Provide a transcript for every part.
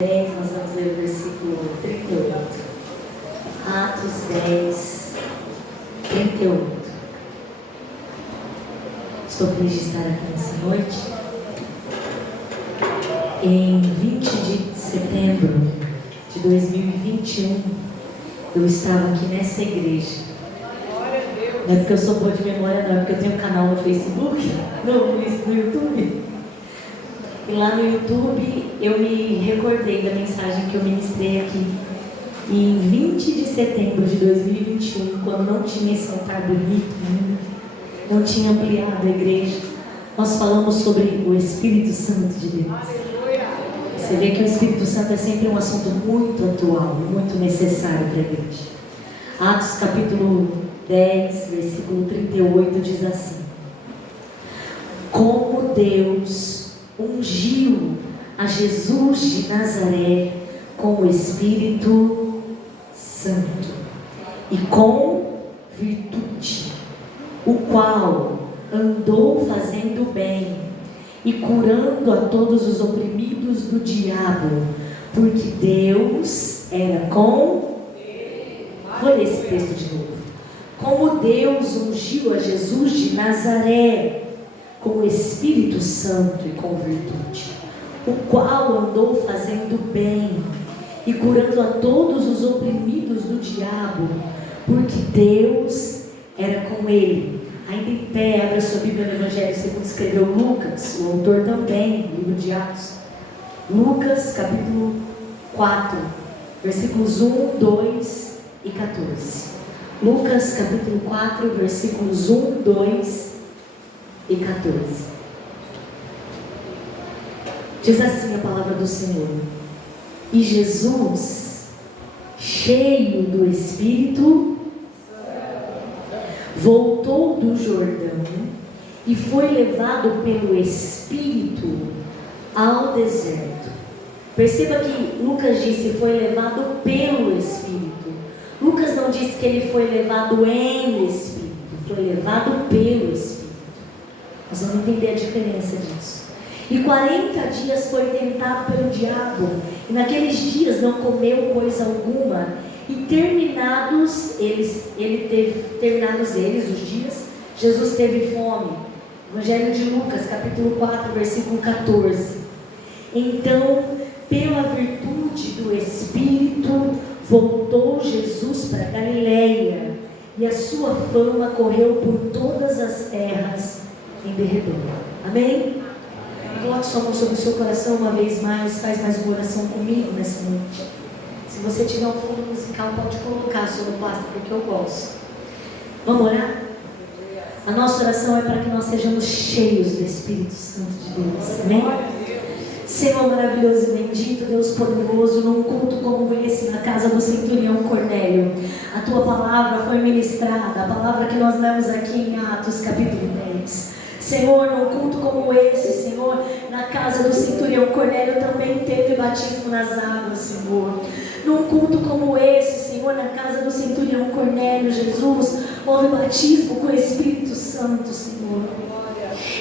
10, nós vamos ler o versículo 38. Atos 10, 38. Estou feliz de estar aqui nessa noite. Em 20 de setembro de 2021, eu estava aqui nessa igreja. Não é porque eu sou boa de memória, não, é porque eu tenho um canal no Facebook, no YouTube. E lá no YouTube eu me recordei da mensagem que eu ministrei aqui. E em 20 de setembro de 2021, quando não tinha esse altar bonito ainda, não tinha ampliado a igreja, nós falamos sobre o Espírito Santo de Deus. Você vê que o Espírito Santo é sempre um assunto muito atual, muito necessário para a igreja. Atos capítulo 10, versículo 38 diz assim: como Deus ungiu a Jesus de Nazaré com o Espírito Santo e com virtude, o qual andou fazendo bem e curando a todos os oprimidos do diabo, porque Deus era com ele. Vou ler esse texto de novo. Como Deus ungiu a Jesus de Nazaré com o Espírito Santo e com virtude, o qual andou fazendo bem e curando a todos os oprimidos do diabo, porque Deus era com ele. Ainda em pé, abra sua Bíblia no Evangelho segundo escreveu Lucas, o autor também, livro de Atos. Lucas capítulo 4, versículos 1, 2 e 14. Lucas capítulo 4, versículos 1, 2 e 14. Diz assim a palavra do Senhor: e Jesus, cheio do Espírito, voltou do Jordão e foi levado pelo Espírito ao deserto. Perceba que Lucas disse foi levado pelo Espírito. Lucas não disse que ele foi levado em Espírito, foi levado pelo Espírito. Nós vamos entender a diferença disso. E 40 dias foi tentado pelo diabo, e naqueles dias não comeu coisa alguma. E terminados eles os dias, Jesus teve fome. Evangelho de Lucas, capítulo 4, versículo 14. Então, pela virtude do Espírito, voltou Jesus para Galileia, e a sua fama correu por todas as terras em derredor. Amém? Coloque sua mão sobre o seu coração uma vez mais. Faz mais uma oração comigo nessa noite. Se você tiver um fundo musical, pode colocar sobre o plástico, porque eu gosto. Vamos orar? A nossa oração é para que nós sejamos cheios do Espírito Santo de Deus. Amém? Senhor maravilhoso e bendito, Deus poderoso, num culto como esse, na casa do centurião Cornélio, a tua palavra foi ministrada, a palavra que nós lemos aqui em Atos capítulo 10. Senhor, num culto como esse, Senhor, na casa do centurião Cornélio também teve batismo nas águas, Senhor. Num culto como esse, Senhor, na casa do centurião Cornélio, Jesus, houve batismo com o Espírito Santo, Senhor.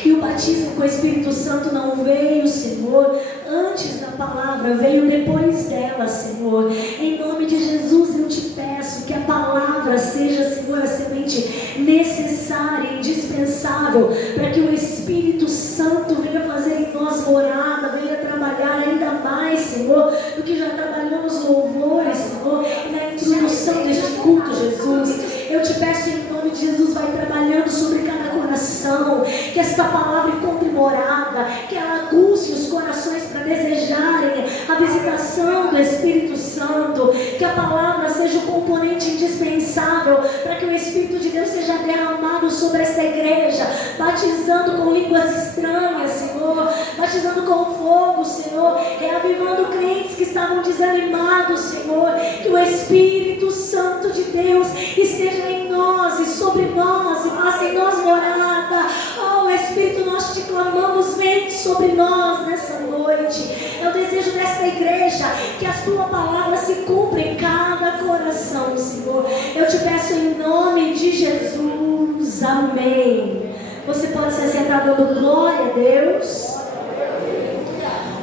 E o batismo com o Espírito Santo não veio, Senhor, antes da palavra, veio depois dela, Senhor. Em nome de Jesus eu te peço que a palavra seja, Senhor, a semente necessária, indispensável, para que o Espírito Santo venha fazer em nós morada, venha trabalhar ainda mais, Senhor, do que já trabalhou nos louvores, Senhor, e na introdução deste culto, Jesus. Eu te peço em nome de Jesus, vai trabalhando sobre cada coração, que esta palavra encontre morada, que ela aguce os corações para desejarem a visitação do Espírito Santo, que a palavra seja o componente indispensável para que o Espírito de Deus seja derramado sobre esta igreja, batizando com línguas estranhas, Senhor, batizando com fogo, Senhor, reavivando crentes que estavam desanimados, Senhor, que o Espírito Santo de Deus esteja em nós e sobre nós e faça em nós morada. Oh Espírito, nós te clamamos, vem sobre nós nessa noite. Eu desejo nesta igreja que a tua palavra se cumpra em cada coração, Senhor. Eu te peço em nome de Jesus, amém. Você pode se sentar dando glória a Deus.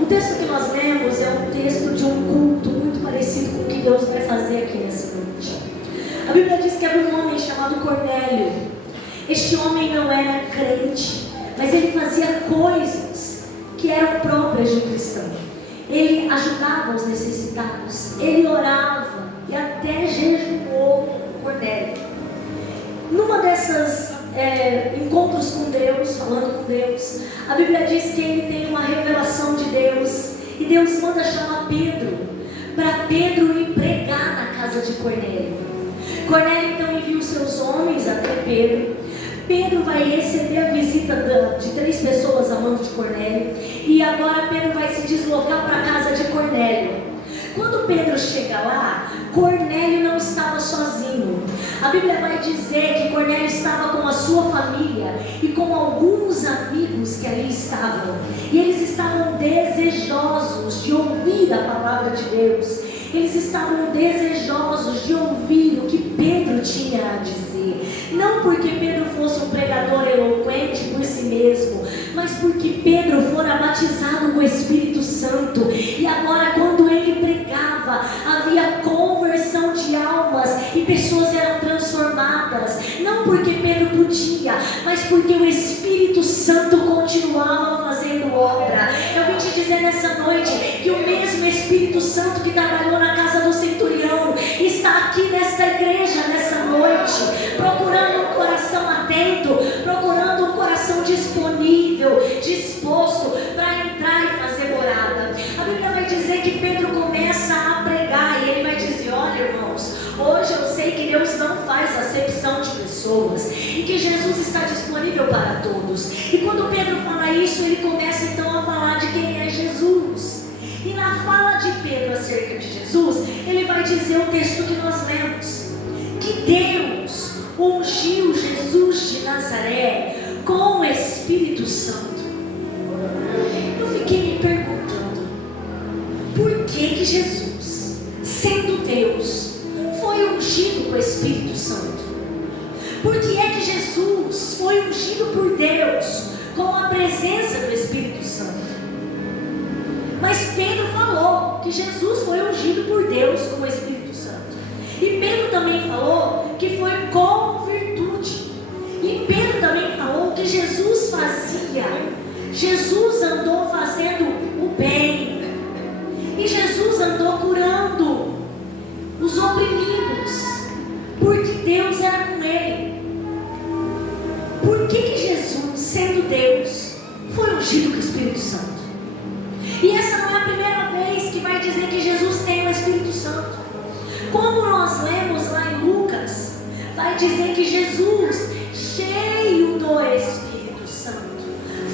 O texto que nós lemos é um texto de um chamado Cornélio. Este homem não era crente, mas ele fazia coisas que eram próprias de um cristão. Ele ajudava os necessitados, ele orava e até jejuou. Cornélio, numa dessas encontros com Deus, falando com Deus, a Bíblia diz que ele tem uma revelação de Deus e Deus manda chamar Pedro, para Pedro ir pregar na casa de Cornélio. Cornélio então envia os seus homens até Pedro. Pedro vai receber a visita de 3 pessoas a mando de Cornélio, e agora Pedro vai se deslocar para a casa de Cornélio. Quando Pedro chega lá, Cornélio não estava sozinho. A Bíblia vai dizer que Cornélio estava com a sua família e com alguns amigos que ali estavam. E eles estavam desejosos de ouvir a palavra de Deus. Eles estavam desejosos de ouvir o que Pedro tinha a dizer. Não porque Pedro fosse um pregador eloquente por si mesmo, mas porque Pedro fora batizado com o Espírito Santo. E agora, quando ele pregava, havia conversão de almas e pessoas eram transformadas. Não porque Pedro podia, mas porque o Espírito Santo continuava fazendo obra. Eu vim te dizer nessa noite que o mesmo Espírito Santo que trabalhou na casa do centurião está aqui nesta igreja nessa noite, procurando um coração atento, procurando um coração disponível, disposto para entrar e fazer morada. A Bíblia vai dizer que Pedro começa a pregar e ele vai dizer: olha, irmãos, hoje eu sei que Deus não faz acepção de pessoas e que Jesus está disponível para todos. E quando Pedro fala isso, ele começa então a falar de quem é Jesus. E na fala de Pedro acerca de Jesus, ele vai dizer o texto que nós lemos, que Deus ungiu Jesus de Nazaré com o Espírito Santo. Eu fiquei me perguntando, por que Jesus, sendo Deus, foi ungido com o Espírito Santo? Por que é que Jesus foi ungido por Deus com a presença do Espírito Santo? Mas Pedro falou que Jesus foi ungido por Deus com o Espírito Santo. E Pedro também falou que foi com virtude. E Pedro também falou que Jesus fazia. Jesus andou fazendo o bem. E Jesus andou curando os oprimidos, porque Deus era com ele. Por que Jesus, sendo Deus, foi ungido com o Espírito Santo? E essa não é a primeira vez que vai dizer que Jesus tem o Espírito Santo. Quando nós lemos lá em Lucas, vai dizer que Jesus, cheio do Espírito Santo,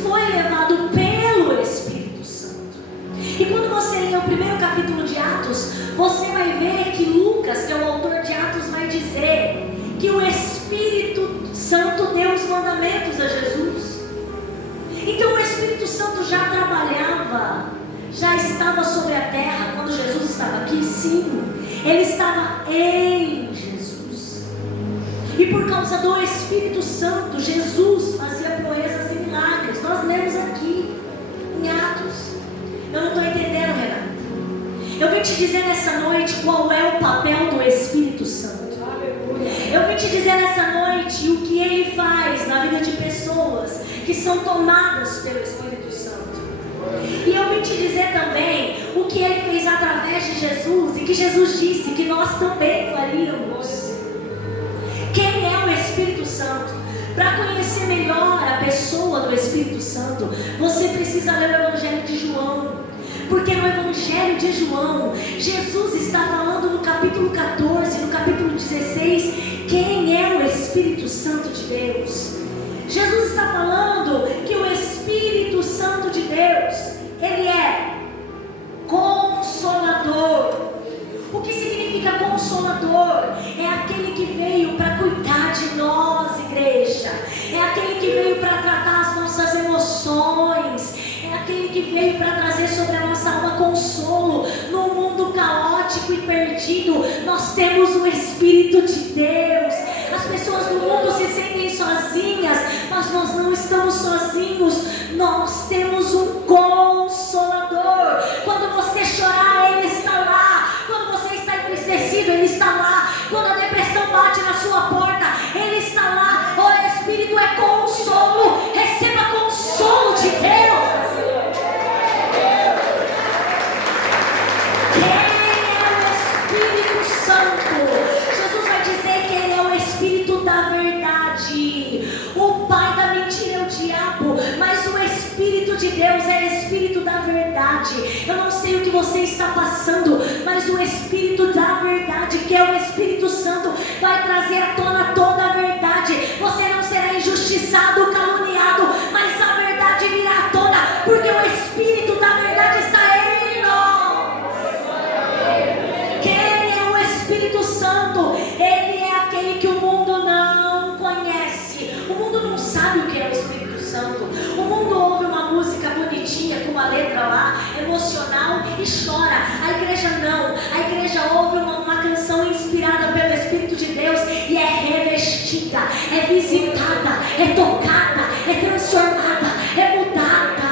foi levado pelo Espírito Santo. E quando você lê o primeiro capítulo de Atos, você vai ver que Lucas, que é o autor de Atos, vai dizer que o Espírito Santo deu os mandamentos a Jesus. Então o Espírito Santo já trabalhava, já estava sobre a terra quando Jesus estava aqui. Sim, ele estava em Jesus. E por causa do Espírito Santo, Jesus fazia proezas e milagres. Nós lemos aqui em Atos. Eu não estou entendendo, Renato. Eu vim te dizer nessa noite qual é o papel do Espírito Santo. Eu vim te dizer nessa noite o que ele faz na vida de pessoas que são tomadas pelo Espírito Santo. E eu vim te dizer também o que ele fez através de Jesus e que Jesus disse que nós também faríamos. Quem é o Espírito Santo? Para conhecer melhor a pessoa do Espírito Santo, você precisa ler o Evangelho de João. Porque no Evangelho de João, Jesus está falando no capítulo 14, no capítulo 16, quem é o Espírito Santo de Deus. Jesus está falando que o Espírito Santo de Deus, ele é consolador. O que significa consolador? É aquele que veio para cuidar de nós, igreja. É aquele que veio para tratar as nossas emoções. É aquele que veio para trazer sobre a nossa alma consolo. No mundo caótico e perdido, nós temos o Espírito de Deus. As pessoas do mundo se sentem sozinhas, mas nós não estamos sozinhos. Nós temos um consolador. Quando você chorar, ele está lá. Quando você está entristecido, ele está lá. Quando a depressão bate na sua porta, ele você está passando, mas o Espírito da verdade, que é o Espírito Santo, vai trazer à tona toda a verdade. Você não será injustiçado, caluniado, mas a verdade virá à tona, porque o Espírito da verdade está em nós. Quem é o Espírito Santo? Ele é aquele que o mundo não conhece. O mundo não sabe o que é o Espírito Santo. O mundo ouve uma música bonitinha, com uma letra lá, emocional, e chora. A igreja não. A igreja ouve uma canção inspirada pelo Espírito de Deus e é revestida, é visitada, é tocada, é transformada, é mudada.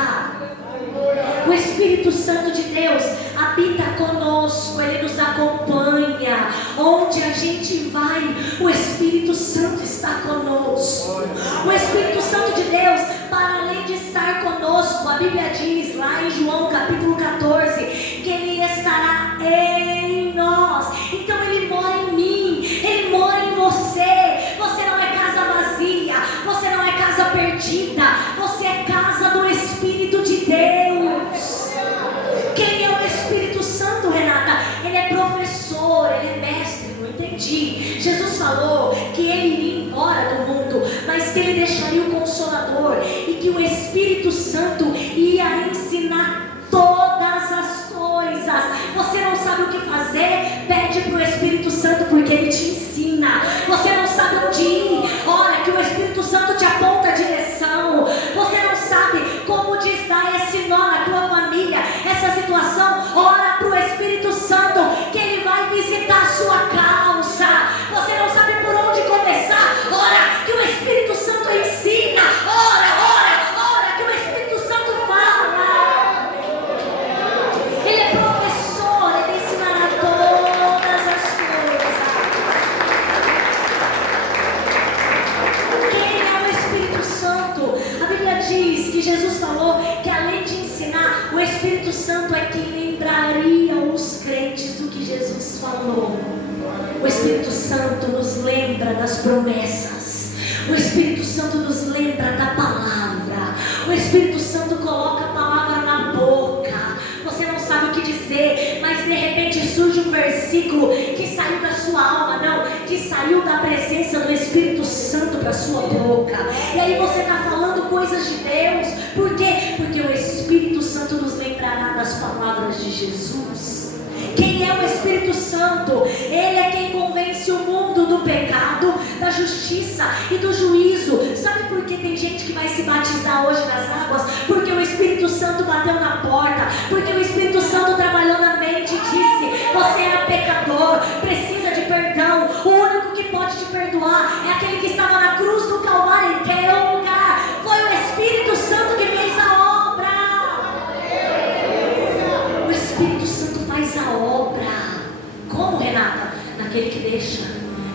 O Espírito Santo de Deus habita conosco, Ele nos acompanha. Onde a gente vai, o Espírito Santo está conosco. O Espírito Santo de Deus, para além de estar conosco, a Bíblia diz lá em João capítulo 14, que Ele estará em nós. Então Ele mora em mim, Ele mora em você. Você não é casa vazia, você não é casa perdida, você é casa do Espírito de Deus. Quem é o Espírito Santo, Renata? Ele é professor, ele é mestre. Não entendi. Jesus falou que ele iria embora do mundo, mas que ele deixaria o Consolador e que o Espírito Santo ia ensinar todas as coisas. Você não sabe o que fazer? Pede para o Espírito Santo, porque ele te ensina. Você não sabe onde ir? Ora, que o Espírito Santo te aponta a direção. Você não sabe como desdar esse nó na tua família, essa situação? Ora para o Espírito Santo, que ele vai visitar a sua causa. Você não sabe por onde começar? Ora, que o Espírito Santo ensina. Ora, que o Espírito Santo fala. Ele é professor, ele ensinará todas as coisas. Quem é o Espírito Santo? A Bíblia diz que Jesus falou que além de ensinar, o Espírito Santo é quem lembraria os crentes do que Jesus falou. O Espírito Santo nos lembra das promessas. O Espírito Santo nos lembra da palavra. O Espírito Santo coloca a palavra na boca. Você não sabe o que dizer, mas de repente surge um versículo que saiu da sua alma, não, que saiu da presença do Espírito Santo para a sua boca. E aí você está falando coisas de Deus. Por quê? Porque o Espírito Santo nos lembrará das palavras de Jesus. Quem é o Espírito Santo? Ele é quem convence o mundo do pecado, da justiça e do juízo. Sabe por que tem gente que vai se batizar hoje nas águas? Porque o Espírito Santo bateu na porta, porque o Espírito Santo trabalhou na mente e disse: você era pecador, precisa de perdão. O único que pode te perdoar é aquele que estava na cruz do Calvário, que é o lugar. Foi o Espírito Santo que fez a obra. O Espírito Santo faz a obra. Como, Renata? Naquele que deixa,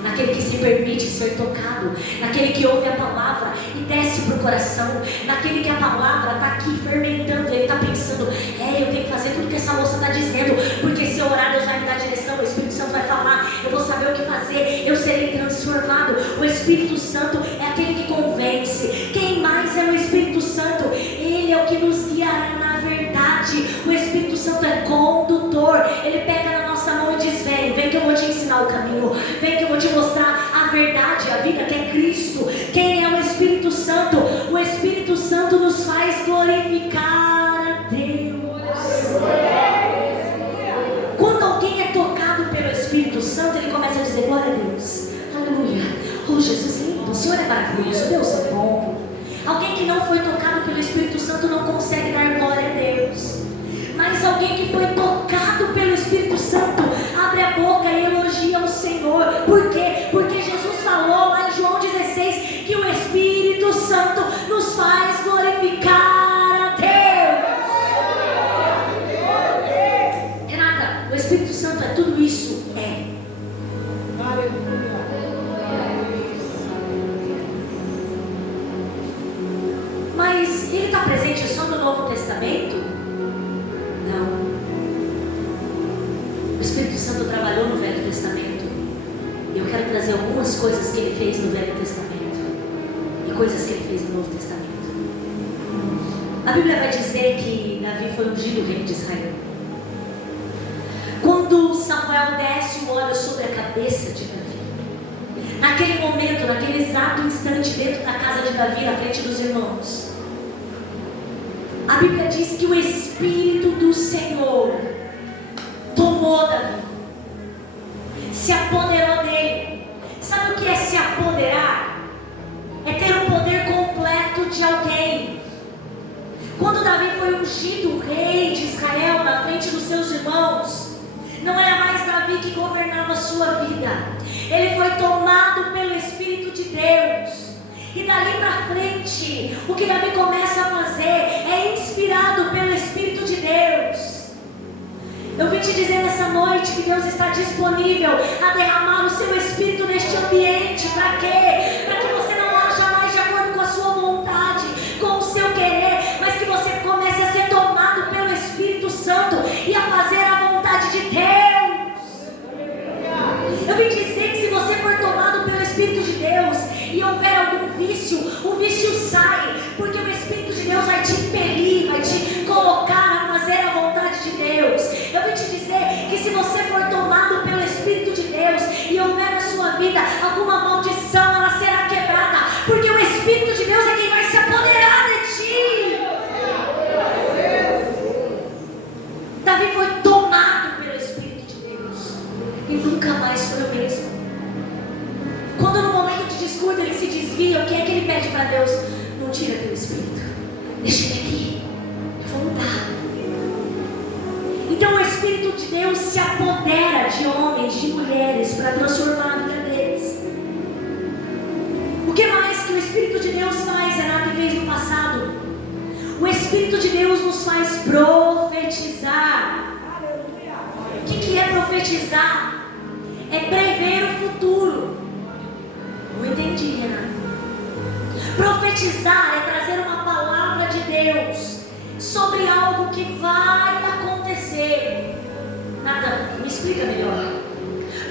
naquele que se permite ser tocado, naquele que ouve a palavra e desce para o coração, naquele que a palavra está aqui fermentando, ele está pensando: eu tenho que fazer tudo que essa moça está dizendo, porque se eu orar, Deus vai me dar direção, o Espírito Santo vai falar, eu vou saber o que fazer, eu serei transformado. O Espírito Santo é aquele que convence. Quem mais é o Espírito Santo? Ele é o que nos guiará na verdade. O Espírito Santo é condutor. Ele pega na nossa mão e diz: vem que eu vou te ensinar o caminho, vem que eu vou te mostrar a verdade, a vida que é Cristo. Quem é o Espírito Santo? O Espírito Santo nos faz glorificar a Deus. Quando alguém é tocado pelo Espírito Santo, ele começa a dizer: glória a Deus, aleluia, oh Jesus é lindo, o Senhor é maravilhoso, Deus é bom. Alguém que não foi tocado pelo Espírito Santo não consegue dar glória a Deus. Mas alguém que foi tocado pelo Espírito Santo abre a boca e elogia o Senhor. Por quê? Porque Jesus falou lá em João 16 que o Espírito Santo nos faz glorificar a Deus. Renata, o Espírito Santo é tudo isso? É. Mas ele está presente só no Novo Testamento? Não. O Espírito Santo trabalhou no Velho Testamento. E eu quero trazer algumas coisas que ele fez no Velho Testamento e coisas que ele fez no Novo Testamento. A Bíblia vai dizer que Davi foi ungido rei de Israel. Samuel desce e olha sobre a cabeça de Davi. Naquele momento, naquele exato instante, dentro da casa de Davi, na frente dos irmãos, a Bíblia diz que o Espírito do Senhor tomou Davi, se apoderou dele. Sabe o que é se apoderar? É ter o poder completo de alguém. Quando Davi foi ungido rei de Israel na frente dos seus irmãos, não era mais Davi que governava a sua vida. Ele foi tomado pelo Espírito de Deus. E dali para frente, o que Davi começa a fazer é inspirado pelo Espírito de Deus. Eu vim te dizer nessa noite que Deus está disponível a derramar o seu Espírito neste ambiente. Para quê? Para que você não haja mais de acordo com a sua vontade, com o seu querer, mas que você comece a ser tomado pelo Espírito Santo e a fazer a vontade de Deus. Eu vim dizer que se você for tomado pelo Espírito de Deus e houver algum vício, o vício sai, porque o Espírito de Deus vai te impelir, vai te colocar a fazer a vontade de Deus. Eu vim te dizer que se você for tomado pelo Espírito de Deus e houver na sua vida alguma maldição, ela será quebrada, porque o Espírito de Deus é quem vai se apoderar de ti. Davi foi tomado pelo Espírito de Deus e nunca mais foi o mesmo. Quando no momento de descuido ele se desvia, o que é que ele pede para Deus? Não tira teu Espírito, deixa ele aqui, eu vou mudar. Então o Espírito de Deus se apodera de homens, de mulheres, para transformar a vida deles. O que mais que o Espírito de Deus faz, Renato fez no passado? O Espírito de Deus nos faz profetizar. O que é profetizar? É prever o futuro. Não entendi, Renato. Profetizar é trazer uma palavra de Deus sobre algo que vai acontecer. Nada, me explica melhor.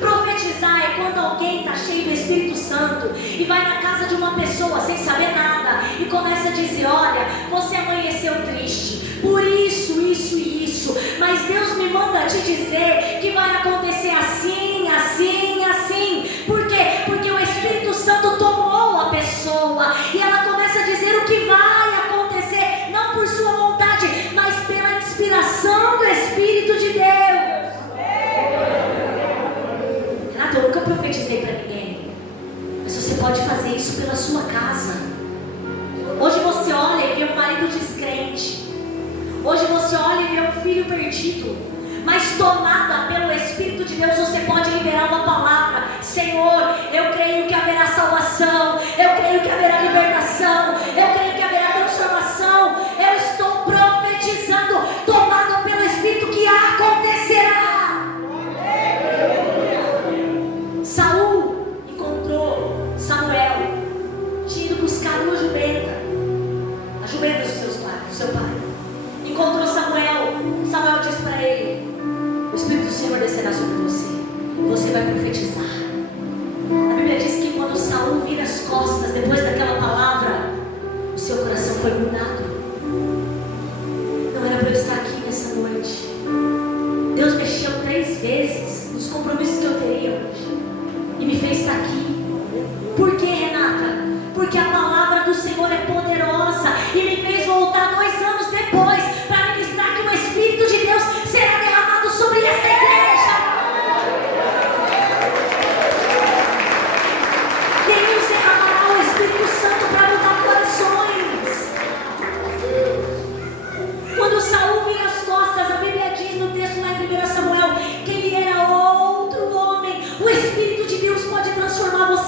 Profetizar é quando alguém está cheio do Espírito Santo e vai na casa de uma pessoa sem saber nada e começa a dizer: olha, você amanheceu triste, por isso, isso e isso, mas Deus me manda te dizer que vai acontecer assim, assim, assim. Por quê? Porque o Espírito Santo tomou a pessoa e ela começa a dizer o que vai acontecer, não por sua vontade, mas pela inspiração do Espírito de Deus. Renato, eu nunca profetizei para ninguém, mas você pode fazer isso pela sua casa. Hoje você olha e vê um marido descrente, hoje você olha e vê um filho perdido, mas tomada pelo Espírito de Deus, você pode liberar uma palavra: Senhor, eu creio que haverá salvação, eu creio que haverá libertação, eu creio que haverá transformação. Eu estou profetizando, tomado pelo Espírito, que acontecerá. Saul encontrou Samuel, tinha ido buscar uma jumenta, a jumenta do seu pai. Encontrou Samuel. Samuel disse para ele: o Espírito do Senhor descerá sobre você, você vai profetizar. A Bíblia diz que quando Saul vira as costas, depois daquela palavra, o seu coração foi mudado. Não era para eu estar aqui nessa noite. Deus mexeu 3 vezes nos compromissos que eu teria hoje e me fez estar aqui. Por quê, Renata? Porque a palavra do Senhor é poderosa e me fez voltar 2 anos depois para ministrar que o Espírito de Deus será derramado sobre esta igreja. Deus derramará o Espírito Santo para mudar corações. Quando Saul vira as costas, a Bíblia diz no texto lá em 1 Samuel que ele era outro homem. O Espírito de Deus pode transformar você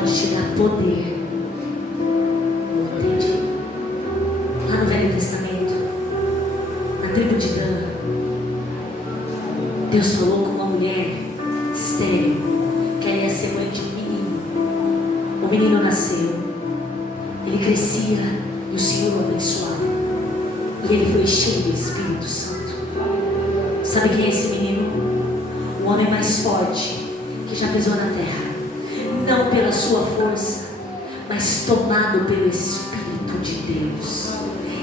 pode te dar poder. Entende? Lá no Velho Testamento, na tribo de Dan, Deus falou com uma mulher estéril que ela ia ser mãe de um menino. O menino nasceu, ele crescia e o Senhor o abençoava. E ele foi cheio do Espírito Santo. Sabe quem é esse menino? O homem mais forte que já pisou na terra. Não pela sua força, mas tomado pelo Espírito de Deus.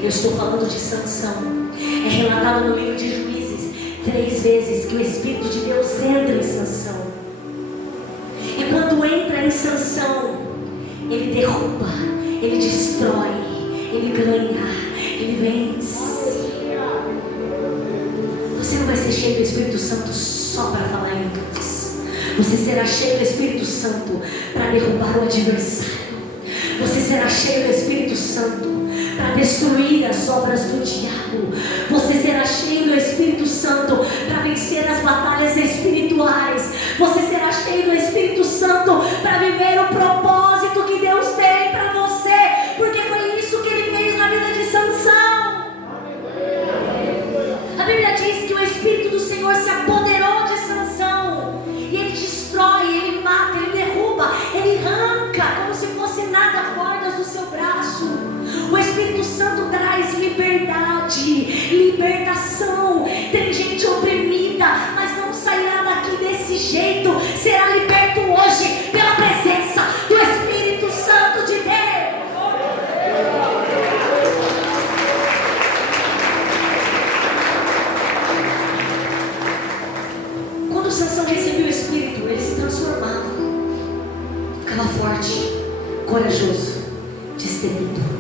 Eu estou falando de Sansão. É relatado no livro de Juízes 3 vezes que o Espírito de Deus entra em Sansão. E quando entra em Sansão, ele derruba, ele destrói, ele ganha, ele vence. Você não vai ser cheio do Espírito Santo só para falar em línguas. Você será cheio do Espírito Santo para derrubar o adversário. Você será cheio do Espírito Santo para destruir as obras do diabo. Você será cheio do Espírito Santo para vencer as batalhas espirituais. Você será cheio do Espírito Santo para viver o propósito que Deus tem para você, porque foi isso que ele fez na vida de Sansão. A Bíblia diz que o Espírito do Senhor se apoderou de Sansão e ele destrói, ele mata, ele derruba, ele arranca como se fosse nada cordas do seu braço. O Espírito Santo traz liberdade, libertação. Tem gente oprimida, mas não sairá daqui desse jeito. Será liberto hoje pela presença do Espírito Santo de Deus. Quando Sansão recebeu o Espírito, ele se transformava, ficava forte, corajoso, destemido.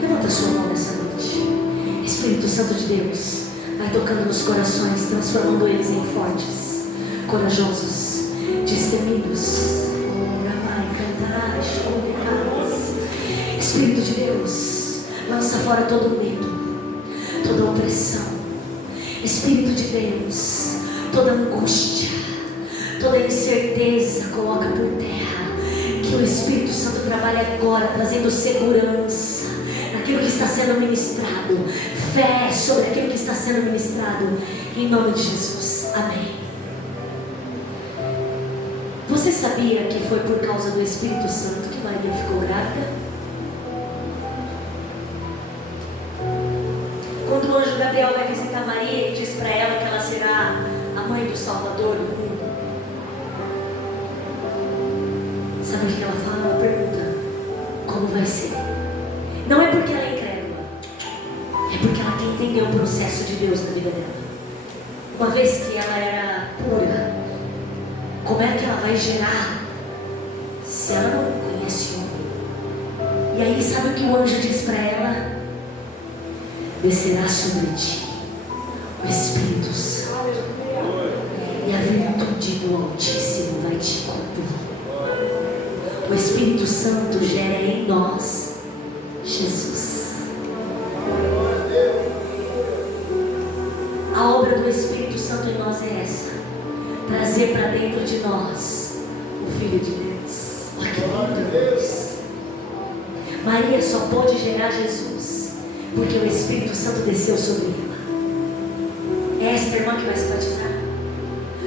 Levanta sua mão nessa noite. Espírito Santo de Deus vai tocando nos corações, transformando eles em fortes, corajosos, destemidos. Espírito de Deus, lança fora todo medo, toda opressão. Espírito de Deus, toda angústia, toda incerteza, coloca por terra. Que o Espírito Santo trabalhe agora, trazendo segurança naquilo que está sendo ministrado, fé sobre aquilo que está sendo ministrado, em nome de Jesus, amém. Você sabia que foi por causa do Espírito Santo que Maria ficou grávida? Quando o anjo Gabriel vai visitar Maria, ele diz para ela que ela será a mãe do Salvador do mundo. Sabe o que ela fala? Ela pergunta: como vai ser? Não é porque ela é incrédula, é porque ela quer entender o processo de Deus na vida dela. Uma vez que ela era pura, como é que ela vai gerar se ela não conhece homem? E aí sabe o que o anjo diz para ela? Descerá sobre ti o Espírito Santo, e a virtude do Altíssimo vai te cobrir. O Espírito Santo gera em nós Jesus. A obra do Espírito Santo em nós é essa: trazer para dentro de nós o Filho de Deus. Olha que lindo, Deus. Maria só pôde gerar Jesus porque o Espírito Santo desceu sobre ela. É esta irmã que vai se batizar.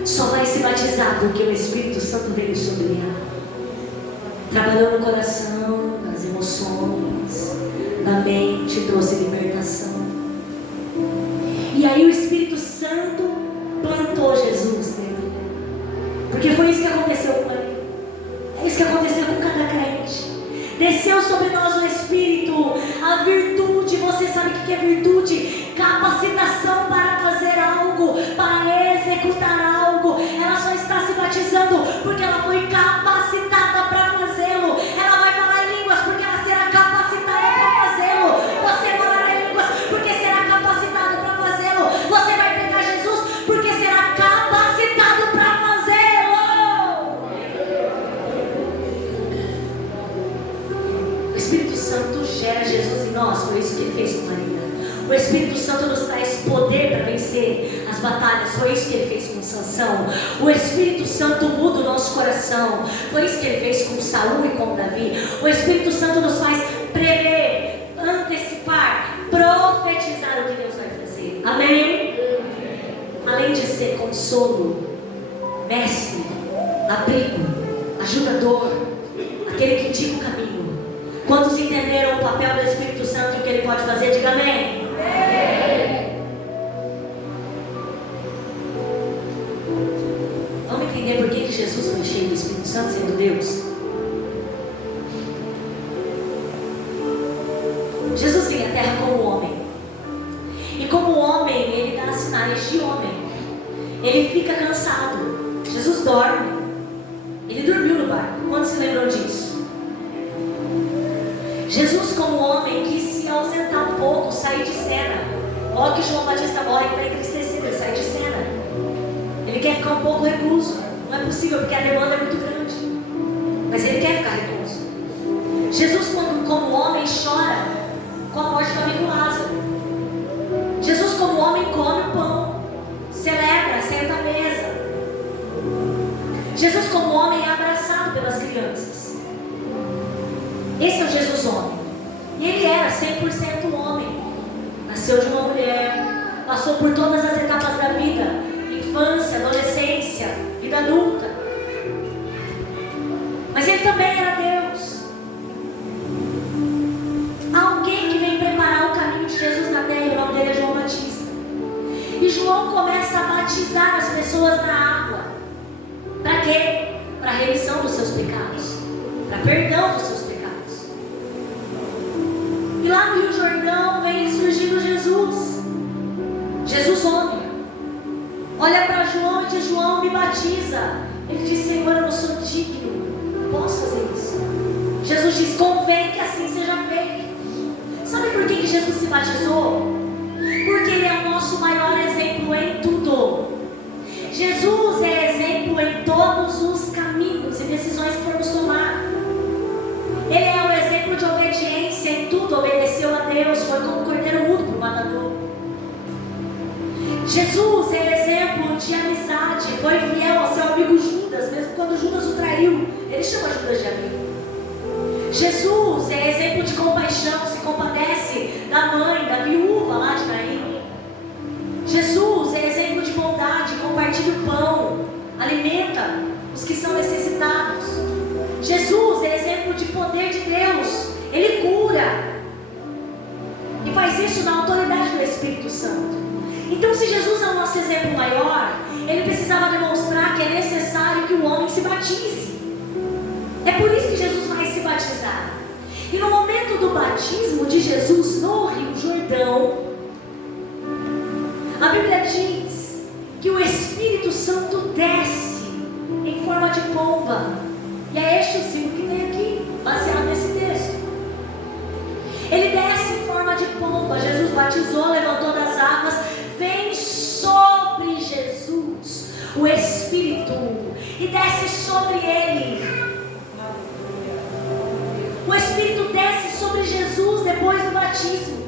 Só vai se batizar porque o Espírito Santo veio sobre ela. Trabalhou no coração, nas emoções, na mente, trouxe libertação. E aí o Espírito Santo plantou Jesus dentro dela. Porque foi isso que aconteceu com Maria. É isso que aconteceu com cada crente. Desceu sobre nós o Espírito, a virtude. Você sabe o que é virtude? Capacitação para fazer algo, para executar algo. Ela só está se batizando porque ela foi capacitada para fazê-lo. Ela vai falar em línguas porque ela será capacitada para fazê-lo. Você falará em línguas porque será capacitado para fazê-lo. Você vai pegar Jesus porque será capacitado para fazê-lo. O Espírito Santo gera Jesus em nós. Foi isso que ele fez com Maria. O Espírito Santo nos traz poder para vencer as batalhas. Foi isso que Ele fez com Sansão. O Espírito Santo muda o nosso coração. Foi isso que Ele fez com Saul e com Davi. O Espírito Santo nos faz prever, antecipar, profetizar o que Deus vai fazer. Amém? Além de ser consolo, mestre, abrigo, ajudador, aquele que indica o caminho. Quantos entenderam o papel do Espírito Santo e o que ele pode fazer? Diga amém. Vamos entender por que Jesus foi cheio do Espírito Santo sendo Deus? Jesus veio à terra como homem. E como homem, ele dá sinais de homem. Ele fica cansado. Jesus dorme. Ele dormiu no barco. Quantos se lembram disso? Jesus, como homem, quis se ausentar um pouco, sair de cena. Logo que João Batista morre, ele está entristecido, ele sai de cena. Ele quer ficar um pouco recluso. Não é possível, porque a demanda é muito grande. Mas ele quer ficar recluso. Jesus, como homem, chora com a morte do amigo Lázaro. Jesus, como homem, come o pão, celebra, senta à mesa. Jesus, como homem, é abraçado pelas crianças. Esse é o Jesus homem. E ele era 100% homem. Nasceu de uma mulher, passou por todas as etapas da vida: infância, adolescência, vida adulta. Mas ele também era Deus. Alguém que vem preparar o caminho de Jesus na terra, o nome dele é João Batista. E João começa a batizar as pessoas na água. Para quê? Para a remissão dos seus pecados, para perdão dos seus pecados. E lá no Rio Jordão vem surgindo Jesus. Jesus homem. Olha para João e diz: João, me batiza. Ele diz: Senhor, eu não sou digno, não posso fazer isso. Jesus diz: convém que assim seja feito. Sabe por que Jesus se batizou? Porque Ele é o nosso maior exemplo em tudo. Jesus é exemplo em todos os caminhos e decisões que formos tomar. Ele é o exemplo de obediência em tudo. Obedeceu a Deus, foi como um cordeiro mudo para o matador. Jesus é exemplo de amizade, foi fiel ao seu amigo Judas, mesmo quando Judas o traiu, ele chama Judas de amigo. Jesus é exemplo de compaixão, se compadece da mãe, da viúva lá de Naim. Jesus é exemplo de bondade, compartilha o pão, alimenta os que são necessitados. Jesus é exemplo de poder de Deus, Ele cura. E faz isso na autoridade do Espírito Santo. Então, se Jesus é o nosso exemplo maior, Ele precisava demonstrar que é necessário que o homem se batize. É por isso que Jesus vai se batizar. E no momento do batismo de Jesus no Rio Jordão, a Bíblia diz que o Espírito Santo desce em forma de pomba. E é este o símbolo que tem aqui, baseado nesse texto. Ele desce em forma de pomba. Jesus batizou, levantou das águas, vem sobre Jesus o Espírito e desce sobre ele. O Espírito desce sobre Jesus depois do batismo.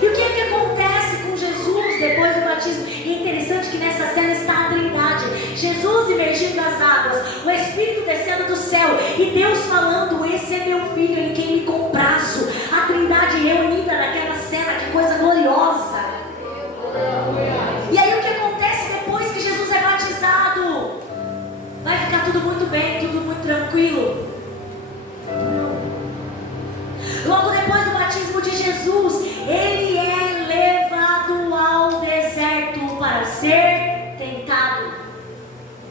E o que é que acontece com Jesus depois do batismo? E é interessante que nessa cena está a Trindade. Jesus emergindo das águas, o Espírito descendo do céu e Deus falando: esse é meu filho em quem me comprazo. A Trindade reunida naquela cena, que coisa gloriosa. E aí o que acontece depois que Jesus é batizado? Vai ficar tudo muito bem, tudo muito tranquilo? Logo depois do batismo de Jesus, ele é levado ao deserto para ser tentado.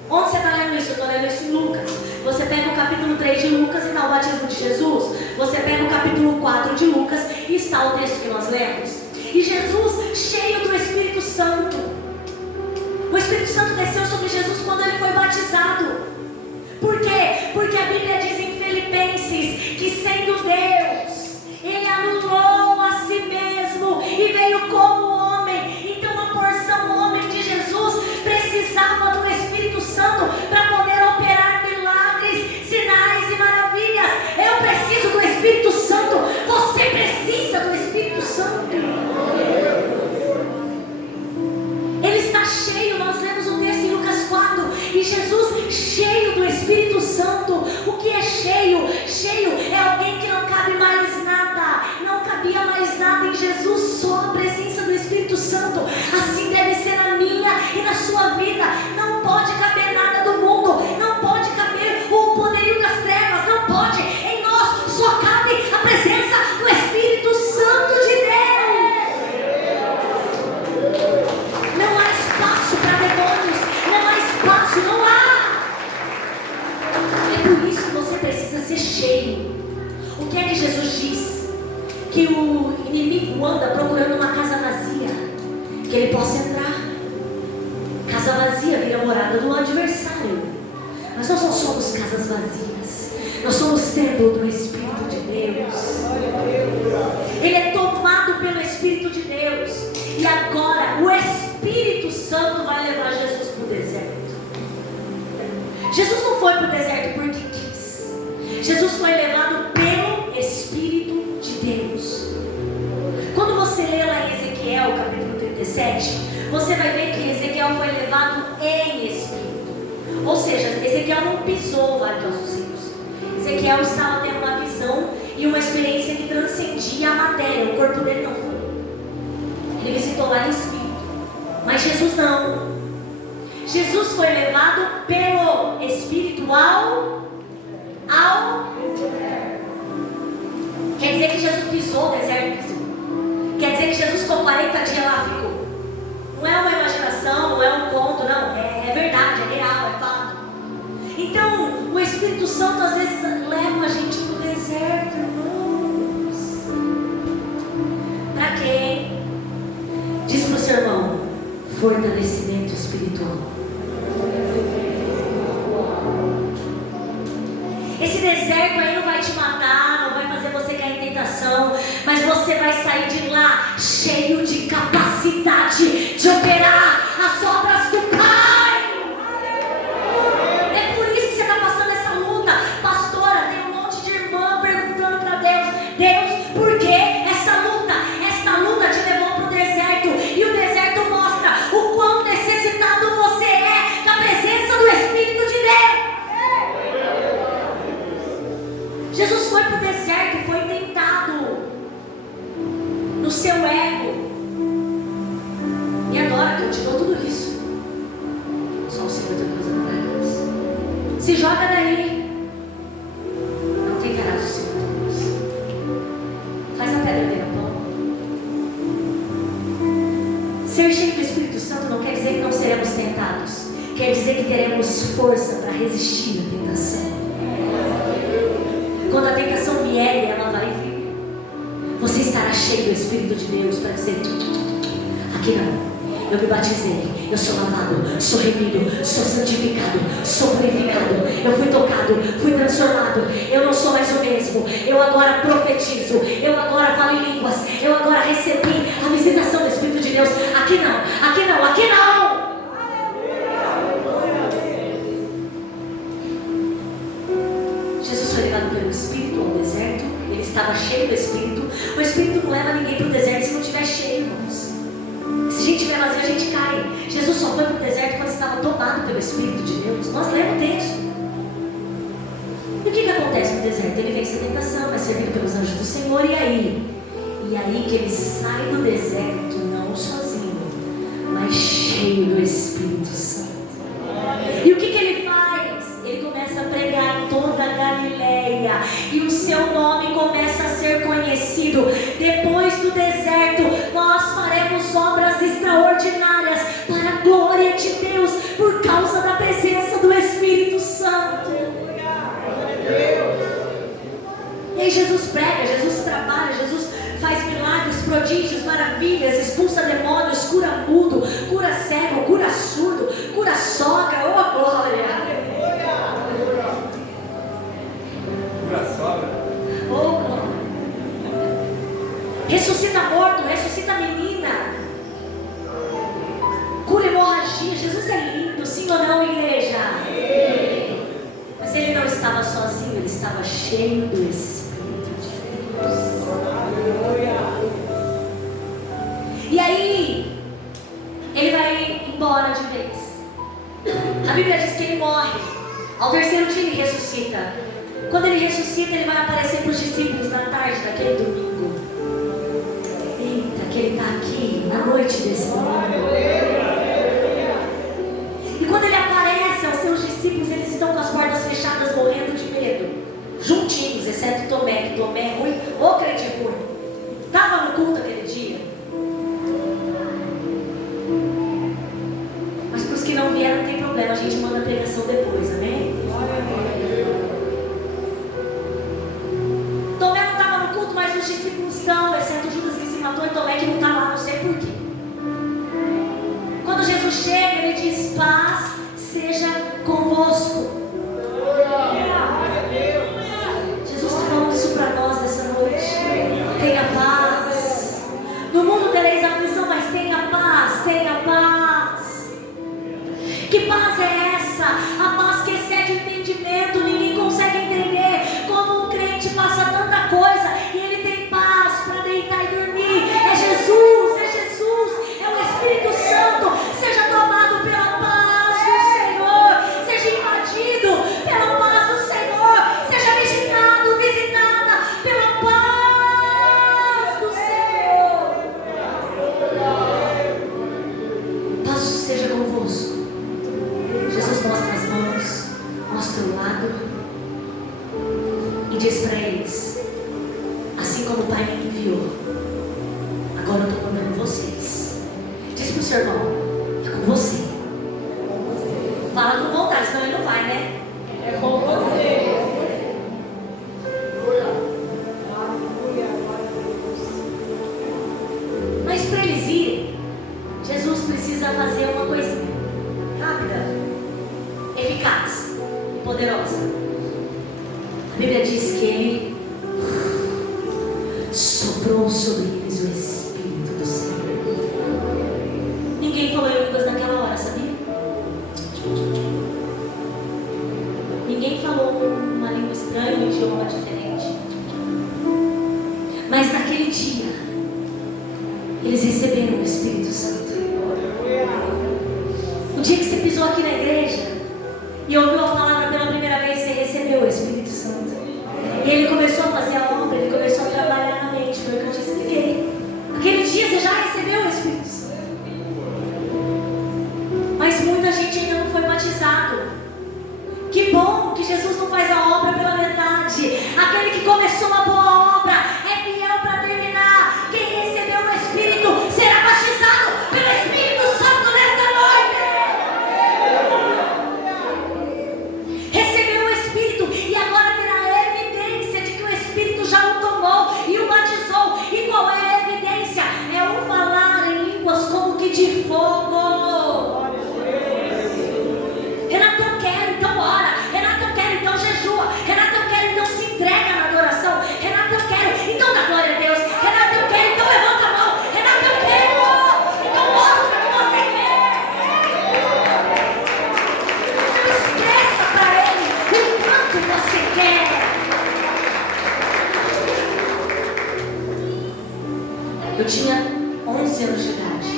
Onde você está lendo isso? Eu estou lendo isso em Lucas. Você pega o capítulo 3 de Lucas e está o batismo de Jesus. Você pega o capítulo 4 de Lucas e está o texto que nós lemos. E Jesus, cheio do Espírito Santo. O Espírito Santo desceu sobre Jesus quando ele foi batizado. Por quê? Porque a Bíblia diz em Filipenses que, sendo Deus, Ele anulou a si mesmo e veio como homem. Então a porção homem de Jesus precisava do Espírito Santo para poder operar milagres, sinais e maravilhas. Eu preciso do Espírito Santo. Você precisa do Espírito Santo. O que é cheio? Cheio é alguém que não cabe mais nada. Não cabia mais nada em Jesus, só a presença do Espírito Santo. Assim deve ser na minha e na sua vida. Não pode caber nada do mundo, não pode caber o poderio das trevas, não pode. Em nós só cabe a presença do Espírito Santo de Deus. Não há espaço para demônios, não há espaço, não há. É por isso que você precisa ser cheio. O que é que Jesus diz? Que o inimigo anda procurando uma casa vazia, que ele possa entrar. Casa vazia vira morada do adversário. Mas nós não somos casas vazias, nós somos templo do Espírito de Deus. Ele é tomado pelo Espírito de Deus. E agora o Espírito Santo vai levar Jesus para o deserto. Jesus não foi para o deserto porque quis. Jesus foi levado pelo Espírito de Deus. Quando você lê lá em Ezequiel, capítulo 37, você vai ver que Ezequiel foi levado em Espírito. Ou seja, Ezequiel não pisou o Vale dos Ossos Secos. Ezequiel estava tendo uma visão e uma experiência que transcendia a matéria. O corpo dele não foi. Ele visitou lá em Espírito. Mas Jesus não. Jesus foi levado pelo Espírito ao Quer dizer que Jesus pisou o deserto, pisou. Quer dizer que Jesus ficou 40 dias lá, ficou. Não é uma imaginação, não é um conto, não. É verdade, é real, é fato. Então, o Espírito Santo às vezes leva a gente para o deserto, irmãos. Para quê? Diz para o seu irmão: fortalecimento espiritual. Esse deserto aí não vai te matar, não vai fazer você cair em tentação, mas você vai sair de lá cheio de capacidade de operar as obras do Pai. É por isso que você está passando essa luta. Pastora, tem um monte de irmã perguntando para Deus, por que essa luta? Esta luta te levou para o deserto, e o deserto mostra o quão necessitado você é da presença do Espírito de Deus. Jesus foi para o deserto e foi tentado no seu ego. E agora continua tudo isso. Só o Senhor tem coisa maravilhosa. Se joga daí. Não tentarás o Senhor Deus. Faz a pedra virar pão. Ser cheio do Espírito Santo não quer dizer que não seremos tentados. Quer dizer que teremos força para resistir à tentação. Quando a tentação vier, ela vai vir, você estará cheio do Espírito de Deus para dizer: aqui não, eu me batizei, eu sou lavado, sou remido, sou santificado, sou purificado, eu fui tocado, fui transformado, eu não sou mais o mesmo, eu agora profetizo, eu agora falo em línguas, eu agora recebi a visitação do Espírito de Deus. Aqui não, aqui não, aqui não. Jesus foi levado pelo Espírito ao deserto. Ele estava cheio do Espírito. O Espírito não leva ninguém para o deserto se não estiver cheio, irmãos. Se a gente estiver vazio, a gente cai. Jesus só foi para o deserto quando estava tomado pelo Espírito de Deus. Nós lemos o texto. E o que acontece no deserto? Ele vence a tentação, é servido pelos anjos do Senhor. E aí que ele sai do deserto, não sozinho, mas cheio do Espírito Santo. E o que ele faz? Ele começa a pregar em toda a Galileia, e o seu nome começa a ser conhecido. Depois do deserto, nós faremos obras extraordinárias para a glória de Deus, por causa da presença do Espírito Santo. E aí Jesus prega, Jesus trabalha, Jesus faz milagres, prodígios, maravilhas, expulsa demônios, cura mudo, cura cego, cura surdo, cura sogra. Oh glória! Oh, glória. Ressuscita morto, ressuscita menina, cura hemorragia. Jesus é lindo, sim ou não, igreja? Mas ele não estava sozinho, ele estava cheio do Espírito de Deus. E aí ele vai embora de vez. A Bíblia diz que ele morre. Ao terceiro dia ele ressuscita. Quando ele ressuscita, ele vai aparecer para os discípulos na tarde daquele domingo. Eita, que ele está aqui na noite desse domingo. E quando ele aparece aos seus discípulos, eles estão com as portas fechadas, morrendo de medo. Juntinhos, exceto Tomé, que Tomé é ruim, ou crente ruim. Estava no culto aquele dia. Mas para os que não vieram, não tem problema, a gente manda a pregação depois, amém? Tomé não estava no culto, mas os discípulos estão, exceto Judas que se matou, e Tomé que não está lá, não sei porquê. Quando Jesus chega, ele diz: paz seja convosco. Jesus está falando isso para nós nessa noite. Tenha paz. No mundo tereis aflição, mas tenha paz, tenha paz. Que paz é essa? A paz que excede o entendimento. Ninguém consegue entender como um crente passa tanta coisa e ele tem paz para deitar e dormir. É Jesus, é Jesus, é o Espírito Santo. Seja tomado pela paz do Senhor, seja invadido pela paz do Senhor, seja visitado, visitada pela paz do Senhor. Paz seja convosco. Jesus mostra as mãos, mostra o lado e diz para eles: assim como o Pai me enviou, agora eu estou mandando vocês. Diz para o seu irmão: é com você. Fala com vontade, senão ele não vai, né? É com você. Mas para eles irem, Jesus precisa fazer uma coisinha rápida, eficaz e poderosa. A Bíblia diz que ele soprou sobre eles o Espírito do Senhor. Ninguém falou em línguas naquela hora, sabia? Ninguém falou uma língua estranha, um idioma diferente. Mas naquele dia, eles receberam o Espírito Santo. O dia que você pisou aqui na igreja e ouviu a palavra pela primeira vez, você recebeu o Espírito Santo. E ele começou a fazer a obra, ele começou a trabalhar na mente. Foi o que eu te expliquei. Aquele dia você já recebeu o Espírito Santo. Mas muita gente ainda não foi batizado. Que bom que Jesus não faz a obra pela metade. Aquele que começou uma boa obra é fiel para terminar. Quem recebeu o Espírito será batizado pelo Espírito Santo nesta noite. Recebeu o Espírito e agora terá a evidência de que o Espírito já o tomou e o batizou. E qual é a evidência? É o falar em línguas como que de fogo. Renato, eu quero, então ora. Renato, eu quero, então jejua. Renato, eu quero, então se entrega na adoração. Renato, eu quero, então dá glória a Deus. Renato, eu quero, então levanta a mão. Renato, eu quero, então mostra que você quer. Expressa para ele o quanto você quer. Eu tinha 11 anos de idade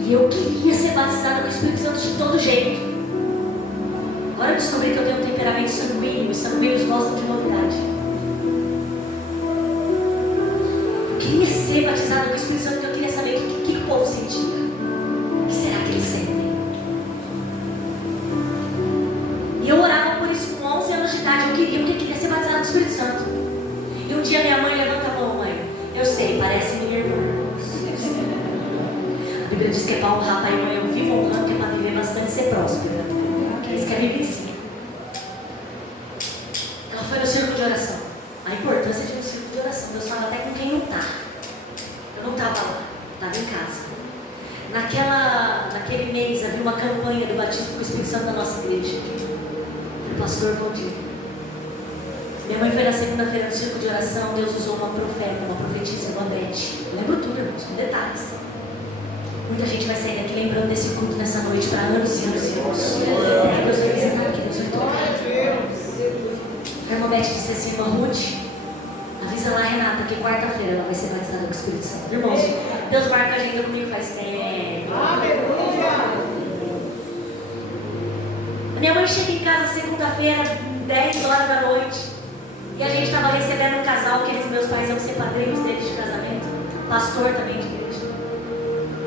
e eu queria ser batizada com o Espírito Santo de todo jeito. Agora eu descobri que eu tenho um temperamento sanguíneo e sanguíneos gostam de novidade. Eu queria ser batizada com o Espírito Santo porque eu queria saber o que o povo sentia. O que será que eles sentem? E eu orava por isso com 11 anos de idade. Eu queria ser batizada com o Espírito Santo. E um dia minha mãe levanta a mão: mãe, eu sei, parece minha irmã. A Bíblia diz que é para honrar pai e mãe. Eu vivo honrando, que é para viver bastante e ser próspera. Eles querem viver sim. Ela foi no círculo de oração. A importância de um círculo de oração. Deus fala até com quem não está. Eu não estava lá, estava em casa. Naquele mês havia uma campanha do batismo com o Espírito Santo da nossa igreja. O pastor Valdir. Minha mãe foi na segunda-feira no círculo de oração. Deus usou uma profeta, uma profetisa, uma Beth. Eu lembro tudo, irmãos, com detalhes. Muita gente vai sair daqui lembrando desse culto nessa noite para anos e anos e anos. Porque Deus vai visitar aqui, Deus vai tocar. A irmã Beth disse assim: irmã Ruth, avisa lá a Renata que quarta-feira ela vai ser batizada com o Espírito Santo. Irmãos, Deus marca a agenda comigo faz tempo. A minha mãe chega em casa segunda-feira, 10 horas da noite. E a gente estava recebendo um casal, que meus pais vão ser padrinhos deles de casamento, pastor também de igreja.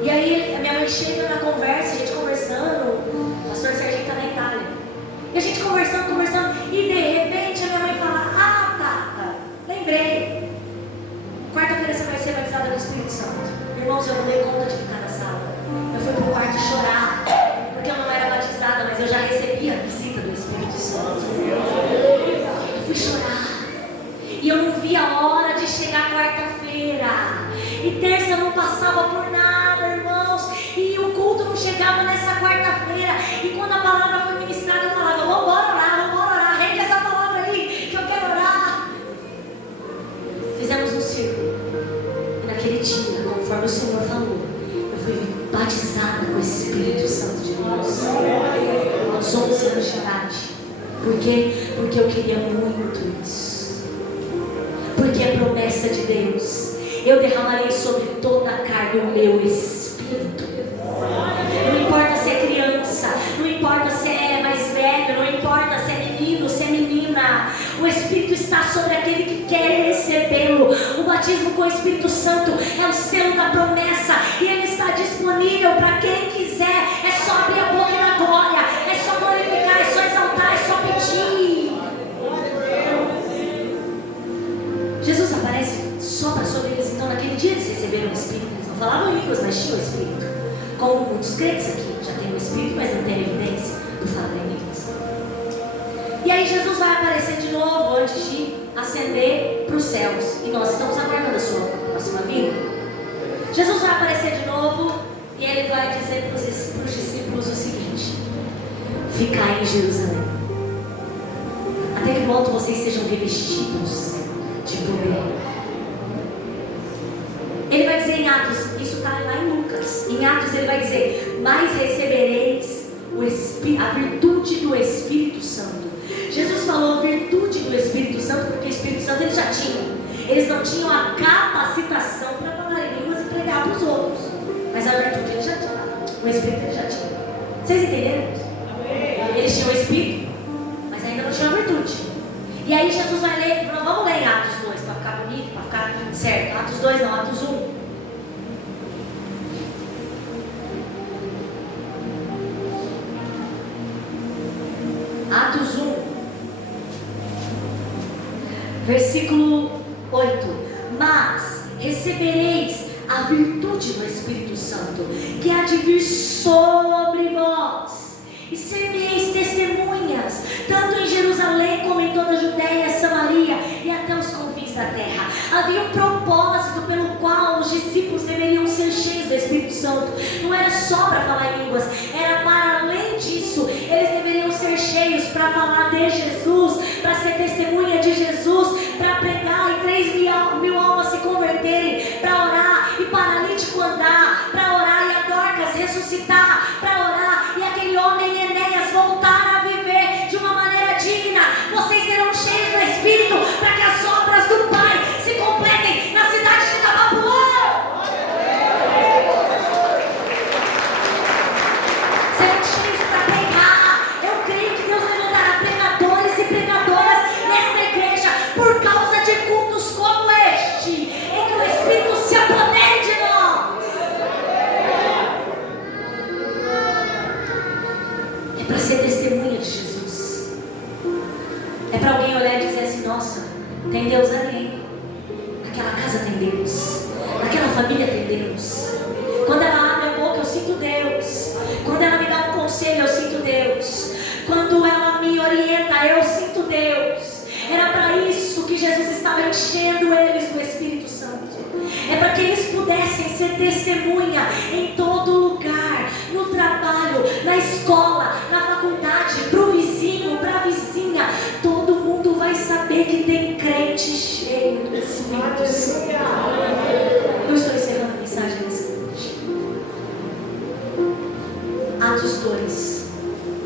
E aí a minha mãe chega na conversa, a gente conversando, o pastor Serginho está na Itália. E a gente conversando, e de repente a minha mãe fala: ah, Tata, lembrei, quarta-feira você vai ser batizada no Espírito Santo. Irmãos, eu não dei conta de ficar na sala. Eu fui pro quarto chorar, porque eu não era batizada, mas eu já recebi a visita do Espírito Santo. Eu fui chorar. E eu não vi a hora de chegar quarta-feira. E terça não passava por nada, irmãos. E o culto não chegava nessa quarta-feira. E quando a palavra foi ministrada, eu falava: vamos orar, rende essa palavra aí, que eu quero orar. Fizemos um círculo. E naquele dia, conforme o Senhor falou, eu fui batizada com o Espírito Santo de Deus. Aos 11 anos de idade. Por quê? Porque eu queria muito isso. Porque é promessa de Deus: eu derramarei sobre toda a carne o meu Espírito. Não importa se é criança, não importa se é mais velho, não importa se é menino, se é menina, o Espírito está sobre aquele que quer recebê-lo. O batismo com o Espírito Santo é o selo da promessa, e ele está disponível para quem quiser. É só abrir a boca na glória, é só glorificar, é só exaltar, é só pedir. Jesus aparece sopra sobre eles. Então naquele dia eles receberam o Espírito. Eles não falavam línguas, mas tinham o Espírito. Como muitos crentes aqui já têm o Espírito, mas não têm evidência do falar em línguas. E aí Jesus vai aparecer de novo antes de ascender para os céus. E nós estamos aguardando a sua próxima vinda. Jesus vai aparecer de novo e ele vai dizer para os discípulos o seguinte: ficai em Jerusalém, até que no alto vocês sejam revestidos de poder. Ele vai dizer em Atos, isso está lá em Lucas, em Atos ele vai dizer: mas recebereis a virtude do Espírito Santo. Jesus falou virtude do Espírito Santo porque o Espírito Santo eles já tinham. Eles não tinham a capacitação para falar em línguas e pregar para os outros, mas a virtude eles já tinham, o Espírito eles já tinham. Vocês entenderam? Eles tinham o Espírito, mas ainda não tinham a virtude. E aí Jesus vai ler, vamos ler em Atos 2 para ficar bonito, para ficar certo. Atos 2 não, Atos 1. Atos 1, versículo 8. Mas recebereis a virtude do Espírito Santo, que há de vir sobre vós, e sereis testemunhas, tanto em Jerusalém como em toda a Judéia, Samaria e até os confins da terra. Havia um propósito pelo qual os discípulos deveriam ser cheios do Espírito Santo. Não era só para falar em línguas, era para além disso. Eles deveriam ser cheios para falar de Jesus, para ser testemunha de Jesus, para pregar e 3.000 almas se converterem, para orar e paralítico andar, para orar e a Dorcas ressuscitar, para orar e aquele homem Enéas voltar a viver de uma maneira digna. Vocês serão cheios do Espírito para que as obras do Pai se completem na cidade de Tabapuã. Serão cheios para pregar. Eu creio que Deus levantará pregadores e pregadoras nesta igreja por causa de cultos como este, em que o Espírito se apodere de nós. É para ser testemunha de Jesus. É para alguém olhar e dizer assim: nossa, tem Deus ali. Naquela casa tem Deus. Naquela família tem Deus. Quando ela abre a boca eu sinto Deus. Quando ela me dá um conselho eu sinto Deus. Quando ela me orienta eu sinto Deus. Era para isso que Jesus estava enchendo eles do Espírito Santo. É para que eles pudessem ser testemunha em todo lugar, no trabalho, na escola, na faculdade, para o vizinho, para a vizinha. Todo mundo vai saber que tem crente cheio do Espírito Santo. Eu estou encerrando a mensagem nessa noite. Atos 2.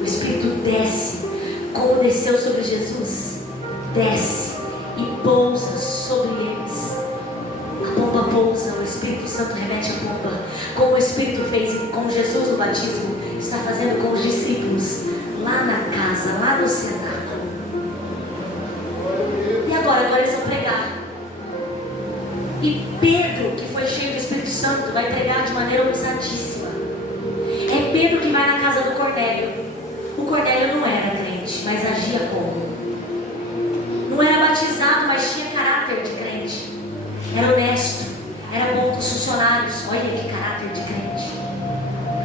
O Espírito desce, como desceu sobre Jesus, desce e pousa sobre eles. A pomba pousa, o Espírito Santo remete a pomba, como o Espírito fez com Jesus no batismo, está fazendo com os discípulos lá na casa, lá no cenáculo. E agora agora eles vão pregar. E Pedro, que foi cheio do Espírito Santo, vai pregar de maneira ousadíssima. É Pedro que vai na casa do Cornélio. O Cornélio não era crente, mas agia como. Não era batizado, mas tinha caráter de crente. Era honesto, era bom com os funcionários. Olha que caráter de crente.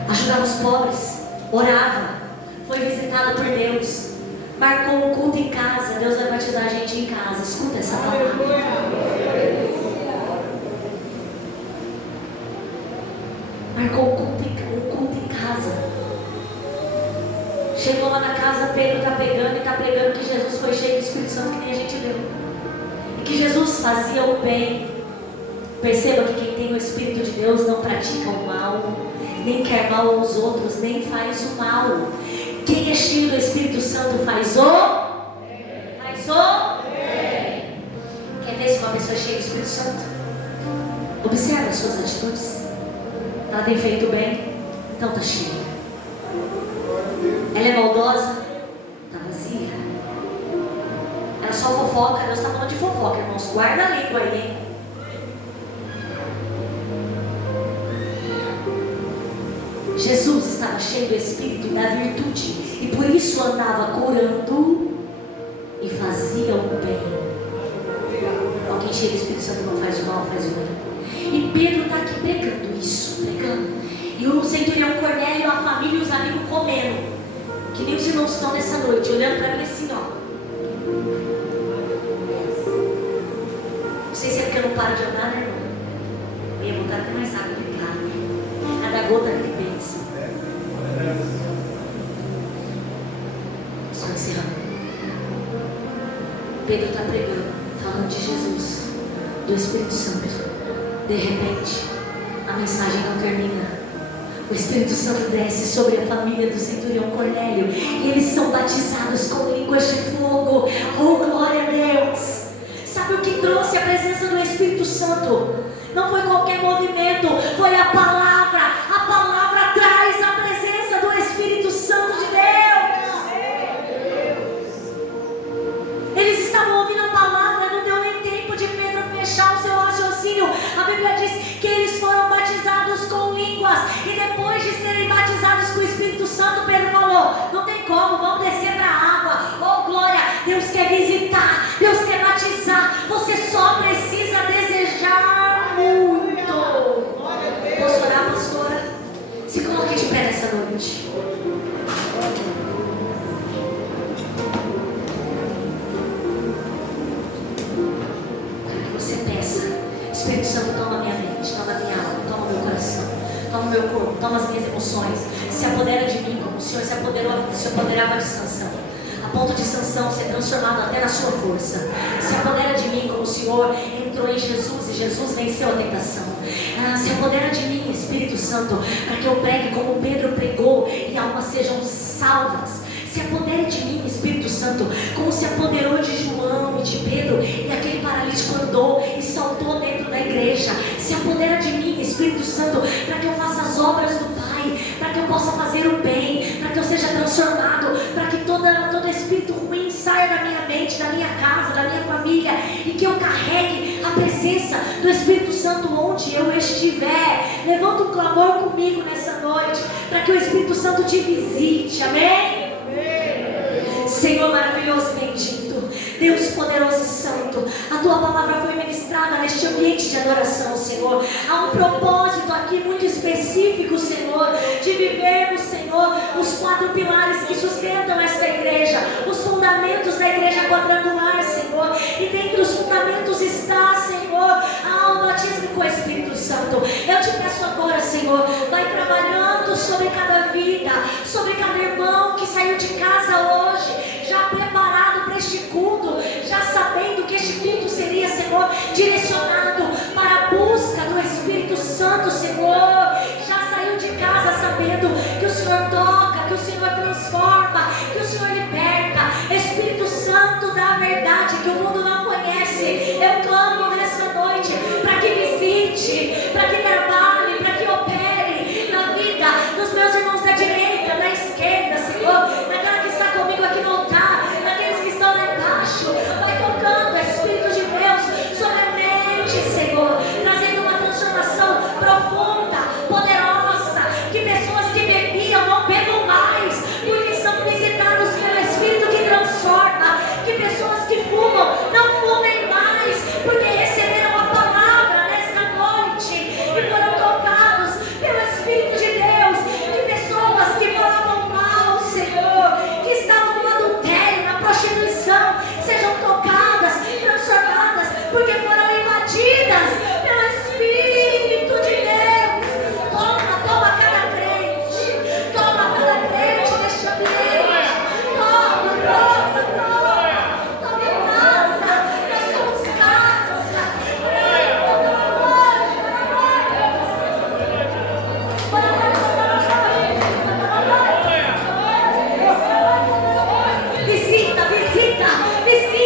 Ajudava os pobres, orava, foi visitado por Deus, marcou um culto em casa. Deus vai batizar a gente em casa. Escuta essa palavra. Marcou um culto em casa. Chegou lá na casa, Pedro está pegando e está pregando que Jesus foi cheio do Espírito Santo, que nem a gente leu. E que Jesus fazia o bem. Perceba que quem tem o Espírito de Deus não pratica o mal, nem quer mal aos outros, nem faz o mal. Quem é cheio do Espírito Santo faz o bem. Quer ver se uma pessoa é cheia do Espírito Santo? Observa as suas atitudes. Ela tem feito o bem, então está cheia. Ela é maldosa, está vazia. Ela só fofoca. Deus está falando de fofoca, irmãos. Guarda a língua aí, hein? Jesus estava cheio do Espírito e da virtude, e por isso andava curando e fazia o bem. Alguém cheio do Espírito Santo não faz o mal, faz o bem. E Pedro está aqui pregando isso, pregando. E o centurião Cornélio, a família e os amigos comendo. Que nem os irmãos estão nessa noite, olhando para mim assim, ó. Não sei se é porque eu não paro de andar, né, irmão? Eu ia botar até mais água no carro. Cada gota que pensa. Só encerrando. Pedro está pregando, falando de Jesus, do Espírito Santo. De repente, a mensagem não termina. O Espírito Santo desce sobre a família do centurião Cornélio e eles são batizados com línguas de fogo. Oh, glória a Deus! Sabe o que trouxe a presença do Espírito Santo? Não foi qualquer movimento, foi a palavra. A palavra traz a presença do Espírito Santo de Deus. Eles estavam ouvindo a palavra, não deu nem tempo de Pedro fechar o seu raciocínio. A Bíblia diz que eles foram batizados com línguas. E depois de serem batizados com o Espírito Santo, Pedro falou: não tem como, vamos descer para a água. Oh, glória! Deus quer visitar, Deus quer batizar. Você só precisa desejar muito. Posso orar, pastora? Se coloque de pé nessa noite. Quero que você peça: Espírito Santo, toma minha mente, toma minha alma, toma meu coração, toma meu corpo, toma as minhas emoções. Se apodera de mim como o Senhor se apoderava de Sansão, a ponto de Sansão ser transformado até na sua força. Se apodera de mim como o Senhor entrou em Jesus e Jesus venceu a tentação. Se apodera de mim, Espírito Santo, para que eu pregue como Pedro pregou e almas sejam salvas. Se apodere de mim, Espírito Santo, como se apoderou de João e de Pedro, e aquele paralítico andou e saltou dentro da igreja. Se apodera de mim, Espírito Santo, para que eu faça as obras do Pai, para que eu possa fazer o bem, para que eu seja transformado, para que todo espírito ruim saia da minha mente, da minha casa, da minha família, e que eu carregue a presença do Espírito Santo onde eu estiver. Levanta um clamor comigo nessa noite, para que o Espírito Santo te visite, amém? Senhor maravilhoso e bendito, Deus poderoso e santo, a tua palavra foi ministrada neste ambiente de adoração, Senhor. Há um propósito aqui muito específico, Senhor, de vivermos, Senhor, os 4 pilares que sustentam esta igreja, os fundamentos da igreja quadrangular, Senhor. E dentre os fundamentos está, Senhor, o batismo com o Espírito Santo. Eu te peço agora, Senhor, vai trabalhando sobre cada vida, sobre cada irmão que saiu de casa hoje, já preparado para este culto, já sabendo que este culto seria, Senhor, direcionado para a busca do Espírito Santo, Senhor. Já saiu de casa sabendo que o Senhor toca, que o Senhor transforma, que o Senhor liberta. Espírito Santo da verdade que o mundo não conhece, eu clamo nessa noite para que visite, para que trabalhe, para que opere na vida dos meus irmãos da direita, da esquerda, Senhor, daquela que está comigo aqui no altar, daqueles que estão lá embaixo. Vai tocando, Espírito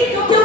Que o teu